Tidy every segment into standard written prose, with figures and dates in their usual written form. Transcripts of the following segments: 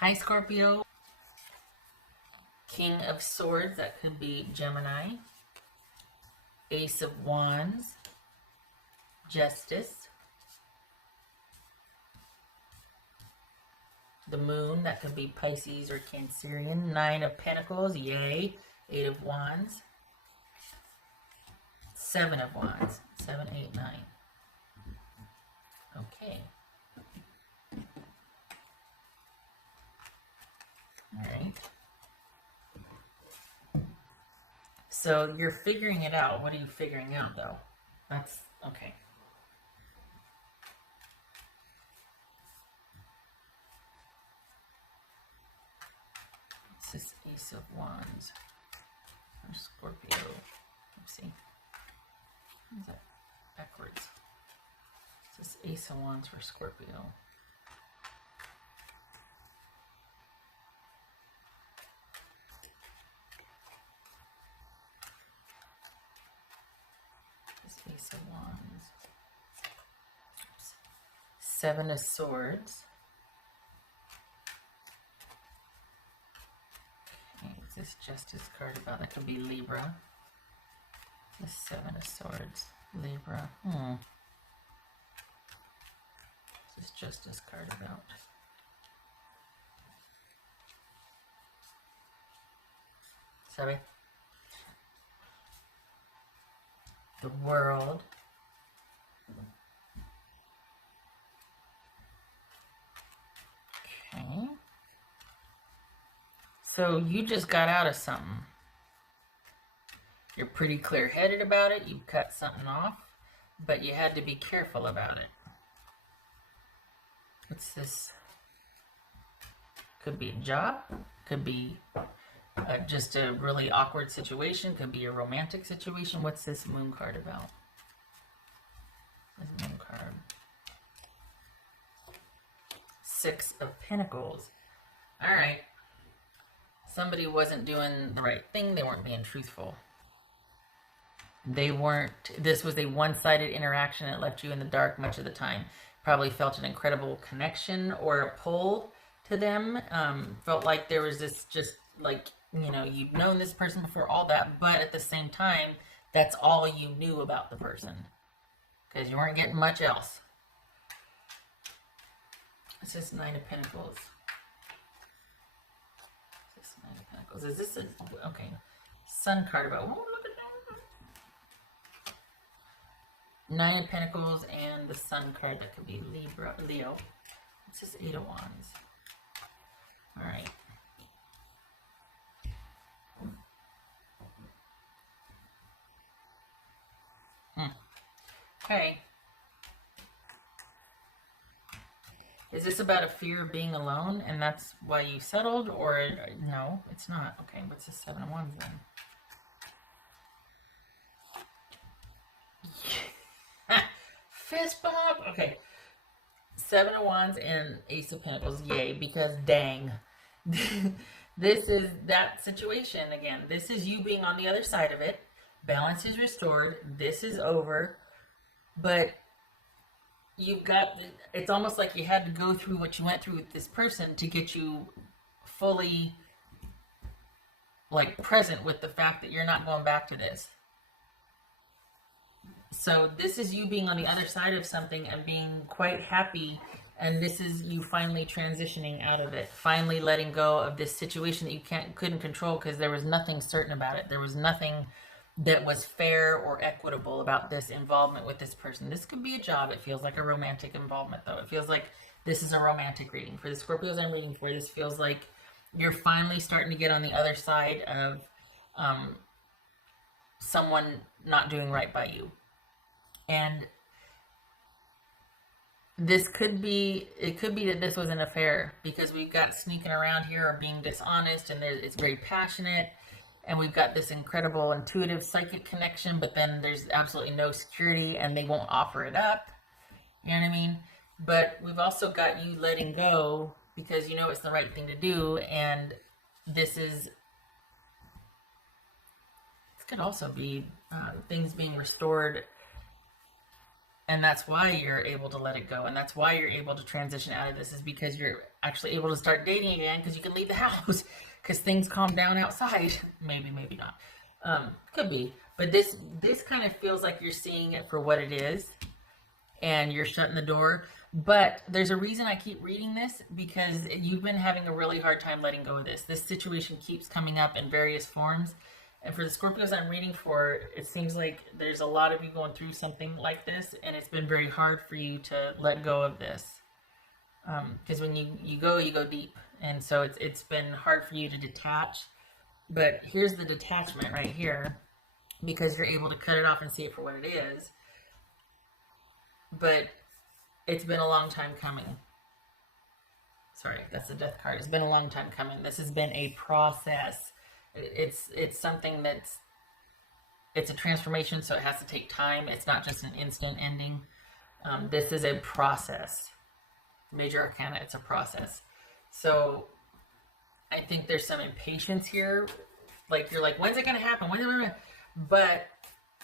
Hi, Scorpio. King of Swords, that could be Gemini. Ace of Wands, Justice. The Moon, that could be Pisces or Cancerian. Nine of Pentacles, yay. Eight of Wands. Seven of Wands. 7, 8, 9. Okay. All right. So you're figuring it out. What are you figuring out, though? That's okay. It's this Ace of Wands for Scorpio. Let's see. Is that backwards? It's this Ace of Wands for Scorpio. Ace of Wands. Oops. Seven of Swords. Okay, what's this Justice card about? That could be Libra. The Seven of Swords. Libra. What's this Justice card about? Sorry. The World. Okay. So you just got out of something. You're pretty clear-headed about it. You cut something off, but you had to be careful about it. What's this? Could be a job. Could be just a really awkward situation. Could be a romantic situation. What's this Moon card about? This Moon card. Six of Pentacles. All right. Somebody wasn't doing the right thing. They weren't being truthful. They weren't. This was a one-sided interaction that left you in the dark much of the time. Probably felt an incredible connection or a pull to them. Felt like there was this just like, you know, you'd known this person before, all that, but at the same time, that's all you knew about the person because you weren't getting much else. It's just Nine of Pentacles. It's just Nine of Pentacles. Is this a, okay, Sun card about, oh, look at that. Nine of Pentacles and the Sun card that could be Leo. It's just Eight of Wands. All right. Okay. Is this about a fear of being alone and that's why you settled, or no, it's not? Okay, what's the Seven of Wands then? Fist bump. Okay. Seven of Wands and Ace of Pentacles. Yay, because dang. This is that situation again. This is you being on the other side of it. Balance is restored. This is over. But you've got, it's almost like you had to go through what you went through with this person to get you fully like present with the fact that you're not going back to this. So this is you being on the other side of something and being quite happy, and this is you finally transitioning out of it, finally letting go of this situation that you couldn't control because there was nothing certain about it. There was nothing that was fair or equitable about this involvement with this person. This could be a job. It feels like a romantic involvement, though. It feels like this is a romantic reading. For the Scorpios I'm reading for, this feels like you're finally starting to get on the other side of someone not doing right by you. And this could be, it could be that this was an affair, because we've got sneaking around here or being dishonest, and it's very passionate. And we've got this incredible intuitive psychic connection, but then there's absolutely no security and they won't offer it up. You know what I mean? But we've also got you letting go because you know it's the right thing to do. And this could also be things being restored And that's why you're able to let it go. And that's why you're able to transition out of this, is because you're actually able to start dating again, because you can leave the house because things calm down outside. Maybe, maybe not. Could be. But this kind of feels like you're seeing it for what it is, and you're shutting the door. But there's a reason I keep reading this, because you've been having a really hard time letting go of this. This situation keeps coming up in various forms. And for the Scorpios I'm reading for, it seems like there's a lot of you going through something like this, and it's been very hard for you to let go of this. Because when you go deep. And so it's been hard for you to detach. But here's the detachment right here, because you're able to cut it off and see it for what it is. But it's been a long time coming. Sorry, that's the death card. It's been a long time coming. This has been a process. It's something it's a transformation, so it has to take time. It's not just an instant ending. This is a process. Major Arcana, it's a process. So I think there's some impatience here. Like, you're like, when's it going to happen? But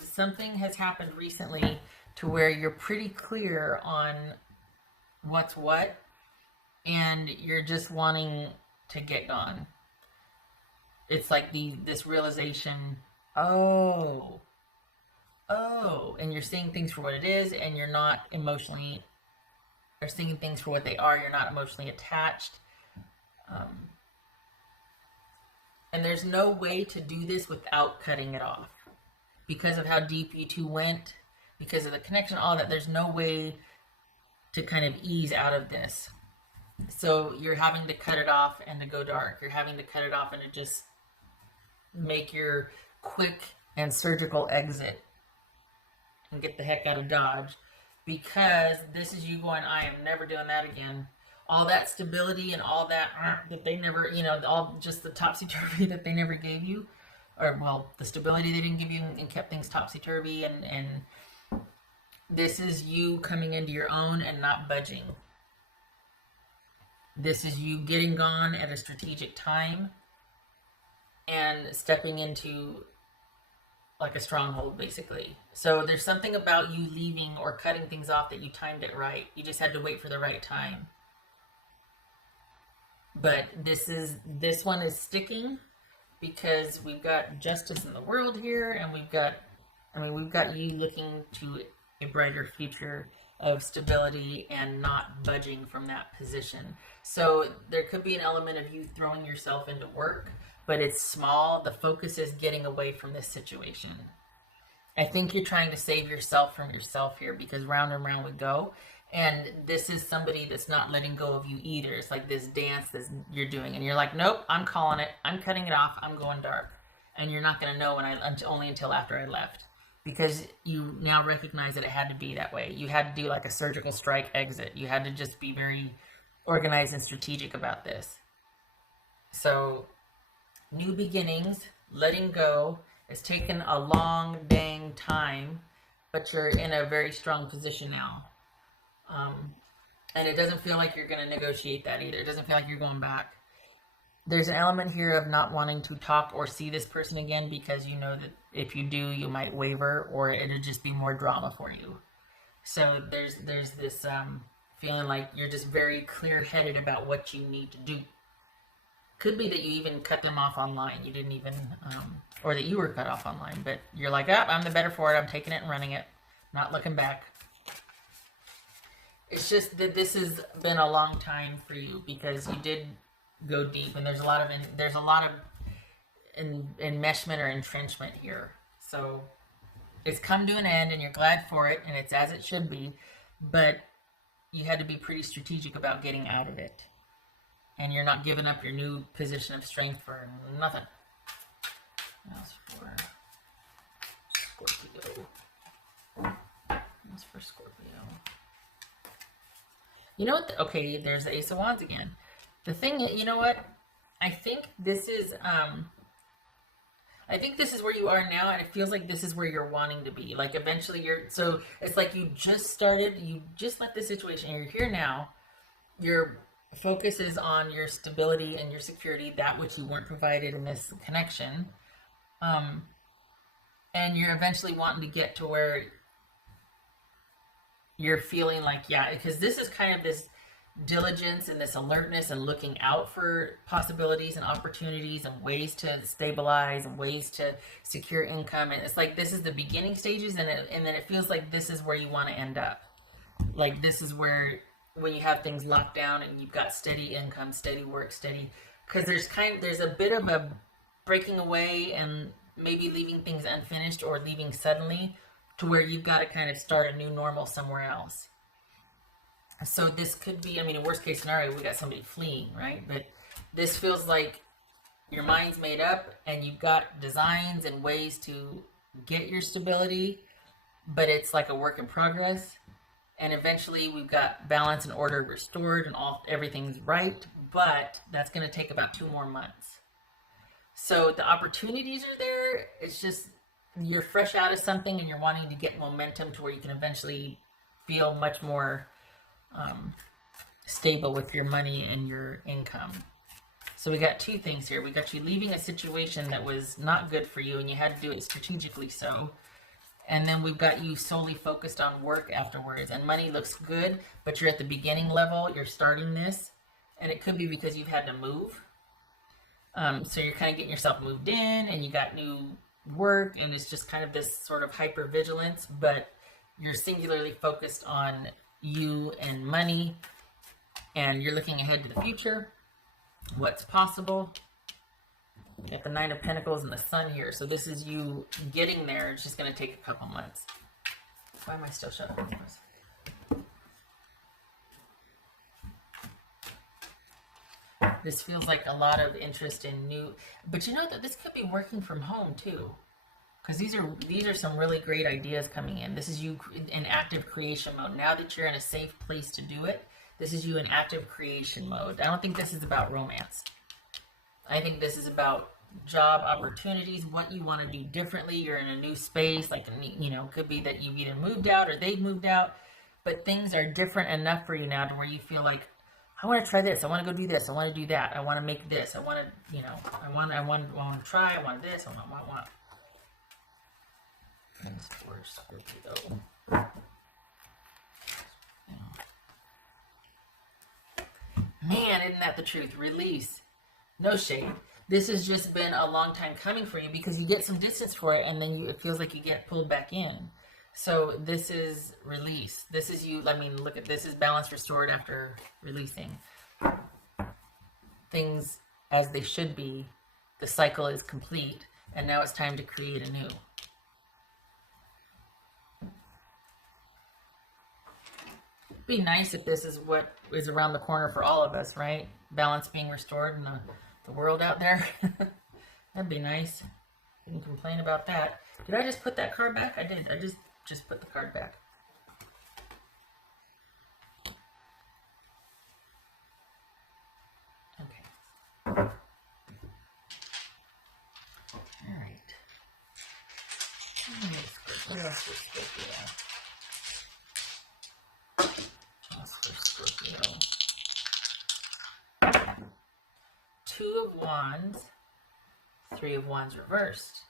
something has happened recently to where you're pretty clear on what's what, and you're just wanting to get gone. It's like this realization, oh, and you're seeing things for what it is, and you're not emotionally, or seeing things for what they are. You're not emotionally attached. And there's no way to do this without cutting it off. Because of how deep you two went, because of the connection, all that, there's no way to kind of ease out of this. So you're having to cut it off and to go dark. You're having to cut it off and to just make your quick and surgical exit and get the heck out of Dodge, because this is you going, I am never doing that again. All that stability and all that they never, all just the topsy-turvy that they never gave you, or, well, the stability they didn't give you and kept things topsy-turvy, and this is you coming into your own and not budging. This is you getting gone at a strategic time and stepping into like a stronghold, basically. So there's something about you leaving or cutting things off that you timed it right. You just had to wait for the right time. But this one is sticking, because we've got justice in the world here, and we've got you looking to a brighter future of stability and not budging from that position. So there could be an element of you throwing yourself into work, but it's small. The focus is getting away from this situation. I think you're trying to save yourself from yourself here, because round and round we go. And this is somebody that's not letting go of you either. It's like this dance that you're doing, and you're like, nope, I'm calling it. I'm cutting it off. I'm going dark. And you're not going to know only until after I left, because you now recognize that it had to be that way. You had to do like a surgical strike exit. You had to just be very organized and strategic about this. So new beginnings, letting go. It's taken a long dang time, but you're in a very strong position now. And it doesn't feel like you're going to negotiate that either. It doesn't feel like you're going back. There's an element here of not wanting to talk or see this person again, because you know that if you do, you might waver, or it'll just be more drama for you. So there's this feeling like you're just very clear-headed about what you need to do. Could be that you even cut them off online. You didn't even, or that you were cut off online, but you're like, I'm the better for it. I'm taking it and running it, not looking back. It's just that this has been a long time for you, because you did go deep, and there's a lot of enmeshment or entrenchment here. So it's come to an end, and you're glad for it, and it's as it should be, but you had to be pretty strategic about getting out of it. And you're not giving up your new position of strength for nothing. That's for Scorpio. That's for Scorpio. You know what? Okay, there's the Ace of Wands again. The thing, you know what? I think this is where you are now, and it feels like this is where you're wanting to be. Like, eventually so it's like you just left the situation, and you're here now. Your focus is on your stability and your security, that which you weren't provided in this connection. And you're eventually wanting to get to where you're feeling like, yeah, because this is kind of this diligence and this alertness and looking out for possibilities and opportunities and ways to stabilize and ways to secure income. And it's like this is the beginning stages, and then it feels like this is where you want to end up. Like this is where, when you have things locked down and you've got steady income, steady work, steady, because there's a bit of a breaking away and maybe leaving things unfinished or leaving suddenly, to where you've got to kind of start a new normal somewhere else. So this could be, I mean, a worst case scenario, we got somebody fleeing, right? But this feels like your mind's made up and you've got designs and ways to get your stability, but it's like a work in progress. And eventually we've got balance and order restored and everything's right, but that's going to take about 2 more months. So the opportunities are there. It's just you're fresh out of something and you're wanting to get momentum to where you can eventually feel much more stable with your money and your income. So we got 2 things here. We got you leaving a situation that was not good for you and you had to do it strategically so. And then we've got you solely focused on work afterwards. And money looks good, but you're at the beginning level. You're starting this. And it could be because you've had to move. So you're kind of getting yourself moved in and you got new work. And it's just kind of this sort of hyper vigilance. But you're singularly focused on you and money. And you're looking ahead to the future. What's possible. Got the 9 of Pentacles and the Sun here. So this is you getting there. It's just going to take a couple months. Why am I still shut up? This feels like a lot of interest in new... But you know that this could be working from home too. Because these are some really great ideas coming in. This is you in active creation mode. Now that you're in a safe place to do it, this is you in active creation mode. I don't think this is about romance. I think this is about job opportunities, what you want to do differently. You're in a new space, like, you know, could be that you've either moved out or they've moved out, but things are different enough for you now to where you feel like, I want to try this, I want to go do this, I want to do that, I want to make this, I want to, you know, I want to try, I want this, I want. Things for Scorpio. Man, isn't that the truth? Release. No shade. This has just been a long time coming for you because you get some distance for it and then it feels like you get pulled back in. So this is release. This is you, I mean, look at this is balance restored after releasing. Things as they should be. The cycle is complete and now it's time to create anew. It'd be nice if this is what is around the corner for all of us, right? Balance being restored in the world out there. That'd be nice. You can complain about that. Did I just put that card back? I did. I just put the card back. Okay. All right. What else for Scorpio? Scorpio. 2 of Wands, 3 of Wands reversed.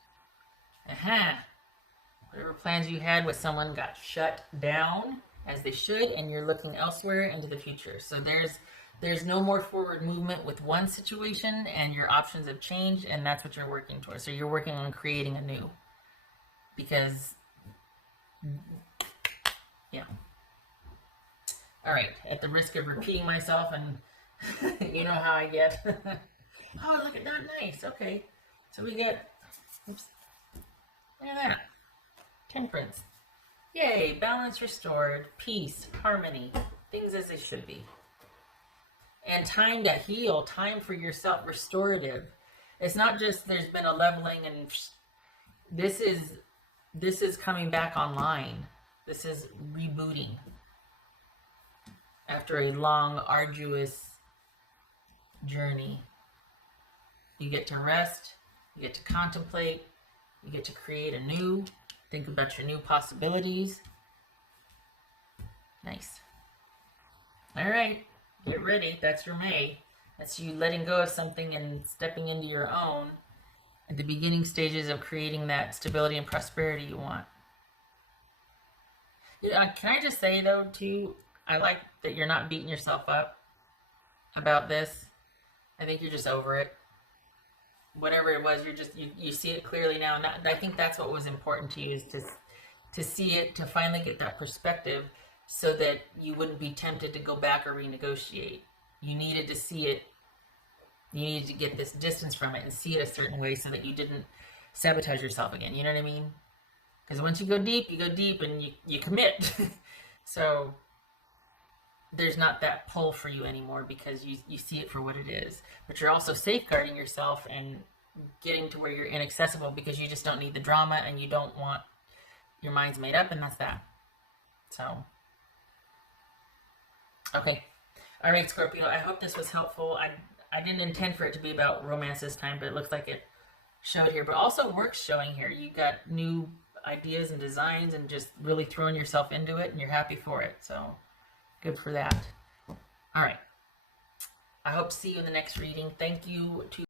Whatever plans you had with someone got shut down, as they should, and you're looking elsewhere into the future. So there's no more forward movement with one situation, and your options have changed, and that's what you're working towards. So you're working on creating a new. Because, yeah. All right, at the risk of repeating myself, and you know how I get. Oh, look at that, nice. Okay, so we get, oops, look at that, Temperance. Yay, balance restored, peace, harmony, things as they should be. And time to heal, time for yourself, restorative. It's not just there's been a leveling and this is coming back online. This is rebooting. After a long, arduous journey, you get to rest, you get to contemplate, you get to create anew, think about your new possibilities. Nice. All right, get ready. That's your May. That's you letting go of something and stepping into your own at the beginning stages of creating that stability and prosperity you want. Can I just say though, too, I like that you're not beating yourself up about this. I think you're just over it. Whatever it was, you see it clearly now. And I think that's what was important to you, is to see it, to finally get that perspective, so that you wouldn't be tempted to go back or renegotiate. You needed to see it. You needed to get this distance from it and see it a certain way, so that you didn't sabotage yourself again. You know what I mean? Because once you go deep and you commit. So there's not that pull for you anymore, because you see it for what it is. But you're also safeguarding yourself and getting to where you're inaccessible, because you just don't need the drama and you don't want your mind's made up, and that's that. So, okay. All right, Scorpio, I hope this was helpful. I didn't intend for it to be about romance this time, but it looks like it showed here. But also work's showing here. You got new ideas and designs and just really throwing yourself into it, and you're happy for it. So good for that. All right. I hope to see you in the next reading. Thank you to